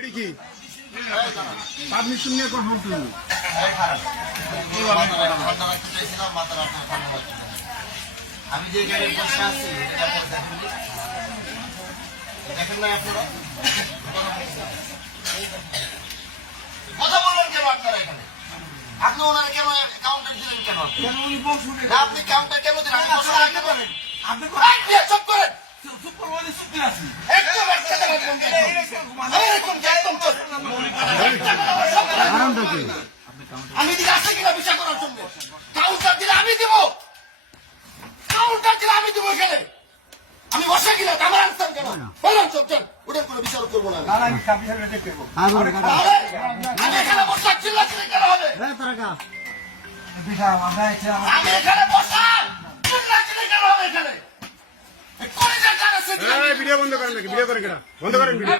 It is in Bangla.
এডি কি পারমিশন নিয়ে কথা বলতে আমি যে গাড়ির বসে আছি দেখেন না আপনারা কথা বললেন কেন আপনারা এখানে আপনি ওনারা কেন কাউন্টার দিলেন কেন আপনি কাউন্টার কেন দিলেন আপনি চুপ করেন আমি দিকে আসে কিনা বিচার করার জন্য কাউন্টার দিলে আমি দিব কাউন্টার দিলে আমি দিব এখানে আমি বসে কিনা আমার আনসার কেন বললাম চল চল ওটার কোনো বিচার করবো না আমি এখানে বসা চিল্লা চিল্লি কেন হবে আমি এখানে বসা চিল্লা চিল্লি কেন হবে এখানে ভিডিও বন্ধ করেন নাকি ভিডিও করে কেনা বন্ধ করেন ভিডিও